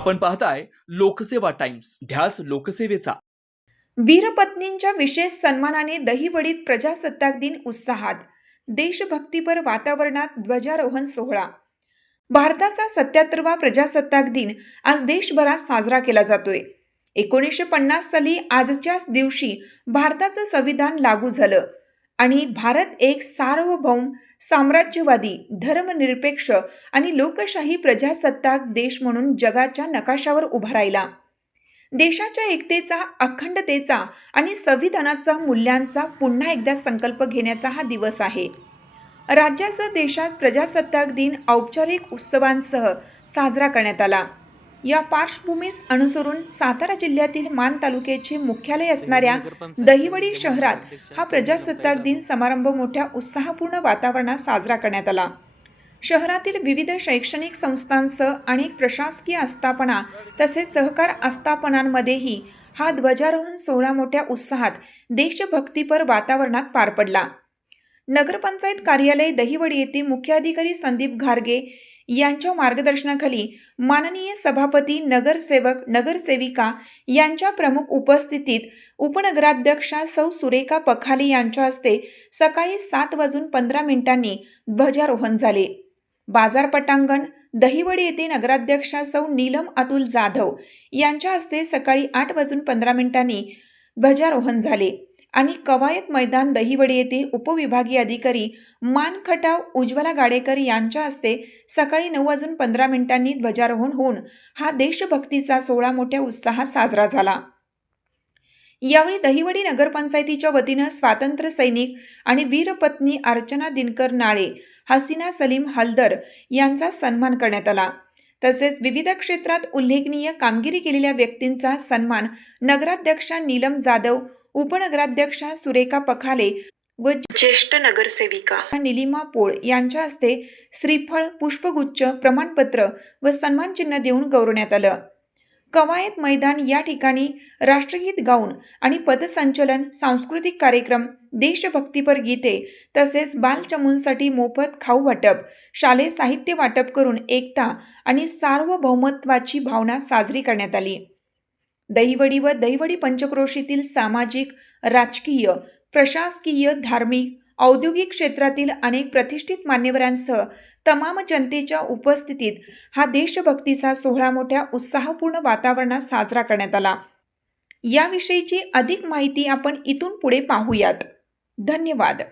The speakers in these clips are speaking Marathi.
आपण पाहताय लोकसेवा टाइम्स, ध्यास लोकसेवेचा। वीरपत्नींच्या विशेष सन्मानाने दहिवडीत प्रजासत्ताक दिन उत्साहात, देशभक्तीपर वातावरणात ध्वजारोहण सोहळा। भारताचा 77वा प्रजासत्ताक दिन आज देशभरात साजरा केला जातोय। 1950 साली आजच्याच दिवशी भारताचं संविधान लागू झालं आणि भारत एक सार्वभौम, साम्राज्यवादी, धर्मनिरपेक्ष आणि लोकशाही प्रजासत्ताक देश म्हणून जगाच्या नकाशावर उभा राहिला। देशाच्या एकतेचा, अखंडतेचा आणि संविधानाचा मूल्यांचा पुन्हा एकदा संकल्प घेण्याचा हा दिवस आहे। राज्यासह देशात प्रजासत्ताक दिन औपचारिक उत्सवांसह साजरा करण्यात आला। या पार्श्वभूमीस अनुसरून सातारा जिल्ह्यातील मान तालुक्याचे मुख्यालय असणाऱ्या दहिवडी शहरात हा प्रजासत्ताक दिन समारंभ मोठ्या उत्साहपूर्ण वातावरणात साजरा करण्यात आला। शहरातील विविध शैक्षणिक संस्थांसह अनेक प्रशासकीय आस्थापना तसेच सहकार आस्थापनांमध्येही हा ध्वजारोहण सोहळा मोठ्या उत्साहात देशभक्तीपर वातावरणात पार पडला। नगरपंचायत कार्यालय दहिवडी येथे मुख्याधिकारी संदीप घारगे यांच्या मार्गदर्शनाखाली माननीय सभापती, नगरसेवक, नगरसेविका यांच्या प्रमुख उपस्थितीत उपनगराध्यक्षा सौ सुरेखा पखाले यांच्या हस्ते सकाळी 7:15 ध्वजारोहण झाले। बाजार पटांगण दहिवडी येथे नगराध्यक्षा सौ नीलम अतुल जाधव यांच्या हस्ते सकाळी 8:15 ध्वजारोहण झाले आणि कवायत मैदान दहिवडी येथे उपविभागीय अधिकारी मान खटाव उज्ज्वला गाडेकर यांच्या हस्ते सकाळी 9:15 ध्वजारोहण होऊन हा देशभक्तीचा सोहळा मोठ्या उत्साहात साजरा झाला। यावेळी दहिवडी नगरपंचायतीच्या वतीनं स्वातंत्र्य सैनिक आणि वीरपत्नी अर्चना दिनकर नाळे, हसीना सलीम हलदर यांचा सन्मान करण्यात आला। तसेच विविध क्षेत्रात उल्लेखनीय कामगिरी केलेल्या व्यक्तींचा सन्मान नगराध्यक्षा नीलम जाधव, उपनगराध्यक्षा सुरेखा पखाले व ज्येष्ठ नगरसेविका निलिमा पोळ यांच्या हस्ते श्रीफळ, पुष्पगुच्छ, प्रमाणपत्र व सन्मानचिन्ह देऊन गौरवण्यात आलं। कवायत मैदान या ठिकाणी राष्ट्रगीत गाऊन आणि पथसंचलन, सांस्कृतिक कार्यक्रम, देशभक्तीपर गीते तसेच बालचमूंसाठी मोफत खाऊ वाटप, शालेय साहित्य वाटप करून एकता आणि सार्वभौमत्वाची भावना साजरी करण्यात आली। दहिवडी व दहिवडी पंचक्रोशीतील सामाजिक, राजकीय, प्रशासकीय, धार्मिक, औद्योगिक क्षेत्रातील अनेक प्रतिष्ठित मान्यवरांसह तमाम जनतेच्या उपस्थितीत हा देशभक्तीचा सोहळा मोठ्या उत्साहपूर्ण वातावरणात साजरा करण्यात आला। याविषयीची अधिक माहिती आपण इथून पुढे पाहूयात। धन्यवाद।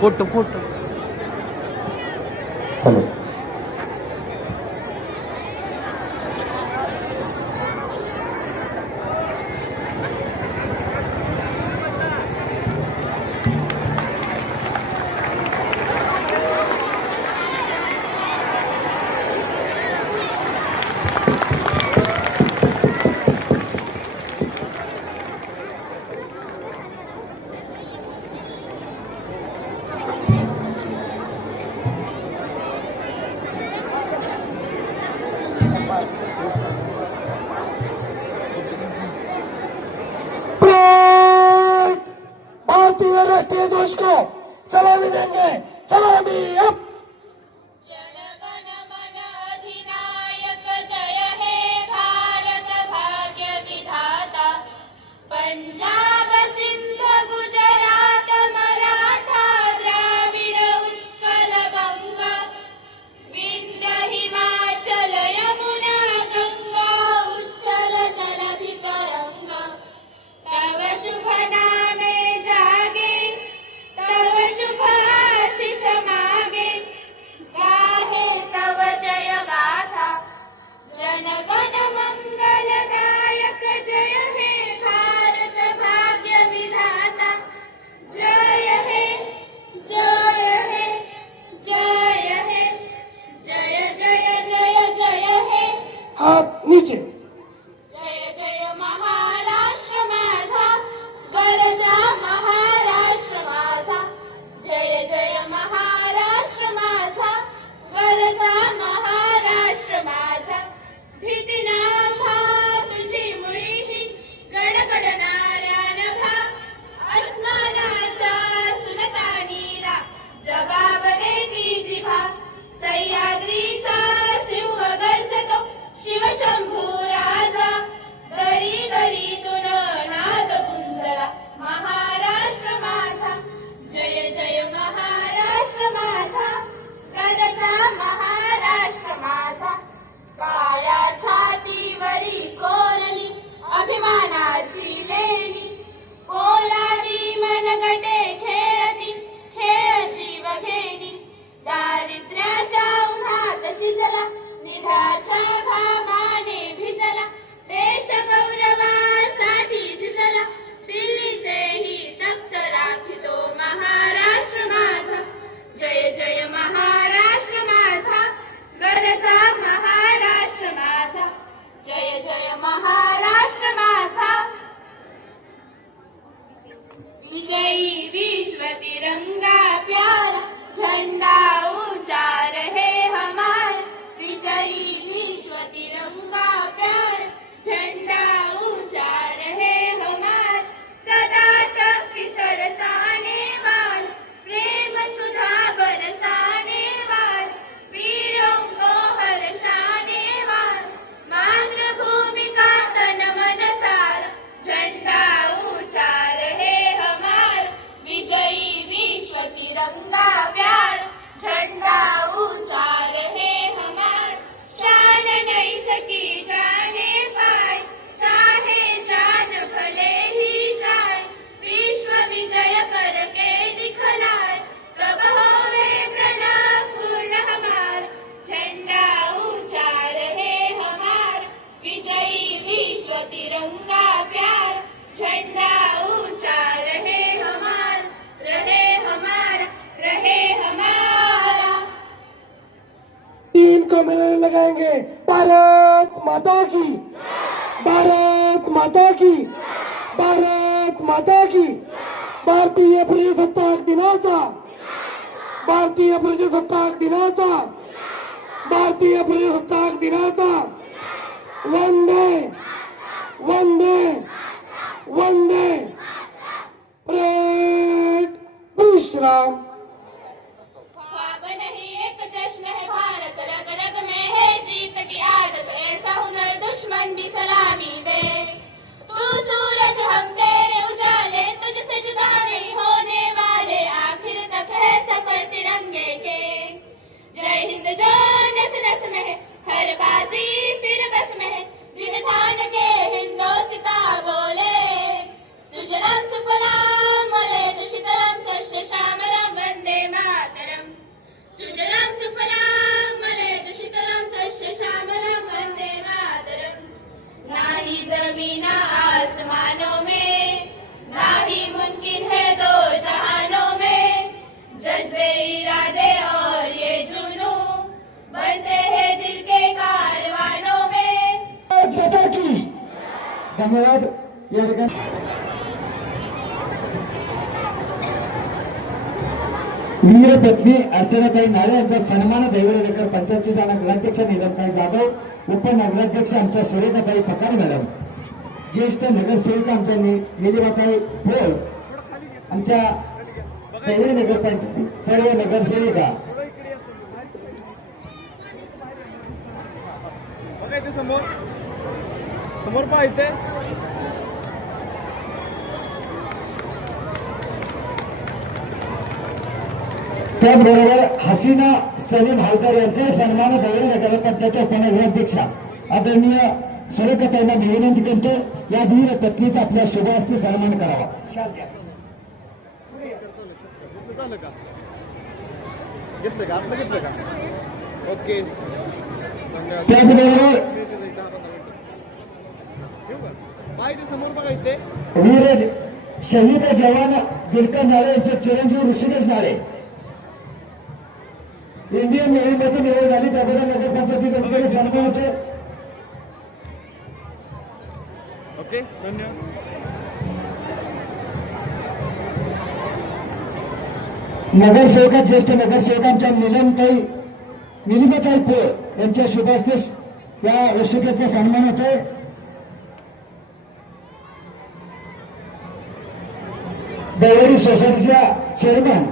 फोटो हॅलो, राष्ट्रीय ध्वज को सलामी देंगे। सलामी अब। जनगण मन अधिनायक जय हे भारत भाग्य विधाता। पंजाब सिंध गुजरात मराठा द्राविड उत्कल बंग। विंध्य हिमाचल यमुना गंगा उच्छल जलधि तरंग। तव शुभ नामे जागे तव शुभ आशीष मागे। गाहे तव जय गाथा जनगण मंगलदायक जय हे भारत भाग्य विधाता। जय हे जय हे जय हे जय जय जय जय हे। हाथ नीचे। जय जय महाराष्ट्र माझा गरजा महाराष्ट्र माझा। जय जय महाराष्ट्र माझा गरजा महाराष्ट्र माझा। भीती नाम्हा तुझी मुळीही गडगडणाऱ्या नभा। अस्मानाच्या सुलतानीला जबाब देती जिभा। सह्याद्रीचा सिंह गर्जतो शिवशंभू राजा। दरी दरीतून नाद गुंजला महाराष्ट्र माझा। जय जय महाराष्ट्र माझा गरजा महाराष्ट्र माझा। काळ्या छातीवरी कोरली अभिमानाची लेणी। पोलादी मनगटे खेळती खेळ जीव घेणी। दारिद्र्याच्या उन्हात शिजला निधाच्या घामाने भिजला। देश गौरवासाठी झिजला दिल्लीचेही तख्त राखितो महाराष्ट्र माझा। जय जय महाराष्ट्र माझा गरजा महाराष्ट्र माझा। जय जय महाराष्ट्र माझा। विजयी विश्व तिरंगा प्यारा झंडा ऊंचा रहे हमारा। विजयी विश्व तिरंगा प्यारा झंडा ऊंचा रहे हमारा। सदा शक्ति सरसाने वाला प्रेम सुधा बरसाने वाला। वीरों को हर्षाने वाला मातृभूमि का तन मन सारा। झंडा ऊंचा रहे हमारा विजयी विश्व तिरंगा प्यारा। झंडा ऊंचा रहे हमारा शान नहीं सकी जाने पाए। चाहे जान भले ही जाए विश्व विजय करके दिखलाए। तब होवे प्रणव पूर्ण हमारा। झंडा ऊंचा रहे हमारा विजयी विश्व तिरंगा प्यारा। झंडा ऊंचा रहे हमारा रहे हमारा रहे हमारा। 3 को मिलने लगाएंगे। भारत माता की। भारत माता की। भारत माता की। भारतीय प्रजासत्ताक दिनाचा। भारतीय प्रजासत्ताक दिनाचा। भारतीय प्रजासत्ताक दिनाचा वंदे वंदे वंदे परेड विश्राम। ख्वाब नहीं एक जश्न है भारत। रग रग में है जीत की आदत। ऐसा हुनर दुश्मन भी सलामी दे। तू सूरज हम तेरे उजाले तुझसे जुदा नहीं होने वाले। आखिर तक है सफर तिरंगे के। जय हिंद जो नस नस में है हर बाजी फिर बस में है। जिन ठान के हिंदोसिता बोले सुजलाम सुफलाम मलयज शीतलाम सस्य श्यामलाम वंदे मातरम। सुजलाम सुफलाम मलयज शीतलाम सस्य श्यामलाम वंदे मातरम। नाही जमीन आसमानों में नाही मुमकिन है दो जहानों में। जज्बे इरादे और ये जुनू बनते हैं दिल के कारवानों में। माता की। धन्यवाद। या ठिकाणी वीरपत्नी अर्चनाताई नाळे यांचा सन्मान दैवडकर पंचायतचे नगराध्यक्ष नीलमताई जाधव, उपनगराध्यक्ष आमच्या सुरेखाताई पकार मॅडम, ज्येष्ठ नगरसेविका आमच्या निलिमाताई पोळ, आमच्या देवळी नगरपंचायत सर्व नगरसेविका बघा इथे समोर समोर पहा इथे त्याचबरोबर हसीना सलीम हालकर यांचे सन्मान देवळी नगरपंचायतच्या उपनगराध्यक्षा आदरणीय सुरेखाताईंना मी विनंती करतो या वीर पत्नीचा आपल्या शुभ हस्ते सन्मान करावा. झालं का घेतलं का आपलं घेतलं का ओके धन्यवाद त्याचबरोबर ठेवू का पहा इथे समोर बघा इथे वीर शहीद जवान दिलकर नाळे यांचे चिरंजीव ऋषिकेश नाळे इंडियन नेव्हीमध्ये निवड झाली त्याबद्दल नगरपंचायतीच्या वतीने सन्मान होते. ओके धन्यवाद नगरसेवका ज्येष्ठ नगरसेवकांच्या निलिमाताई पोळ यांच्या शुभ हस्ते या ऋषिकेशचा सन्मान होतोय. देवळी सोसायटीच्या चेअरमन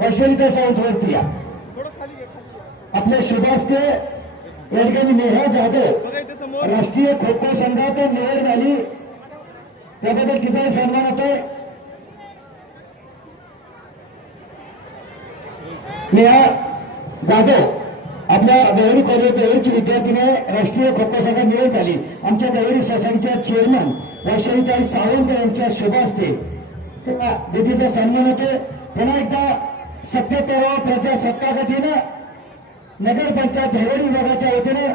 वैशालीताई सावंतवरती या थोडं खाली घे खाली आपल्या शुभ हस्ते या ठिकाणी नेहा जाधव बघा इथे समोर राष्ट्रीय खो खो संघात निवड झाली त्याबद्दल तिचाही सन्मान होतोय. नेहा जाधव आपल्या देवळी कॉलेज देवळीची विद्यार्थीने राष्ट्रीय खो खो संघात निवड झाली. आमच्या देवळी सोसायटीच्या चेअरमन वैशालीताई सावंत यांच्या शुभ हस्ते दिदीचा सन्मान होतोय. पुन्हा एकदा 77वा प्रजासत्ताक दिन नगरपंचायत देवळी विभागाच्या वतीने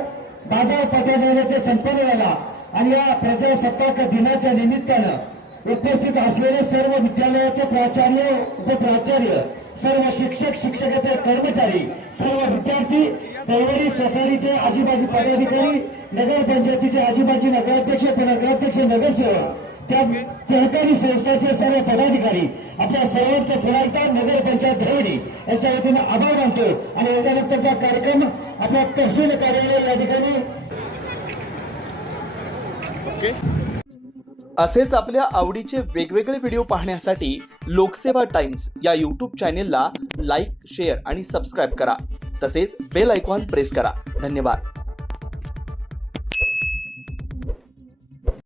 बाजारपेठेने ते संपन्न झाला आणि या प्रजासत्ताक दिनाच्या निमित्तानं उपस्थित असलेले सर्व विद्यालयाचे प्राचार्य उपप्राचार्य सर्व शिक्षक शिक्षकेतर कर्मचारी सर्व विद्यार्थी देवळी सोसायटीचे आजीबाजी पदाधिकारी नगरपंचायतीचे आजीबाजी नगराध्यक्ष नगराध्यक्ष नगरसेवक त्या सहकारी संस्थाचे सर्व पदाधिकारी आपल्या सर्वांचं पुन्हा एकदा नगरपंचायत देवळी यांच्या वतीने आभार मानतो आणि याच्यानंतरचा कार्यक्रम आपल्या तहसील कार्यालय या ठिकाणी ओके असेच आपल्या आवडीचे वेगवेगळे व्हिडिओ पाहण्यासाठी लोकसेवा टाइम्स या यूट्यूब चॅनेलला लाईक, शेअर आणि सबस्क्राईब करा. तसेच बेल आयकॉन प्रेस करा. धन्यवाद.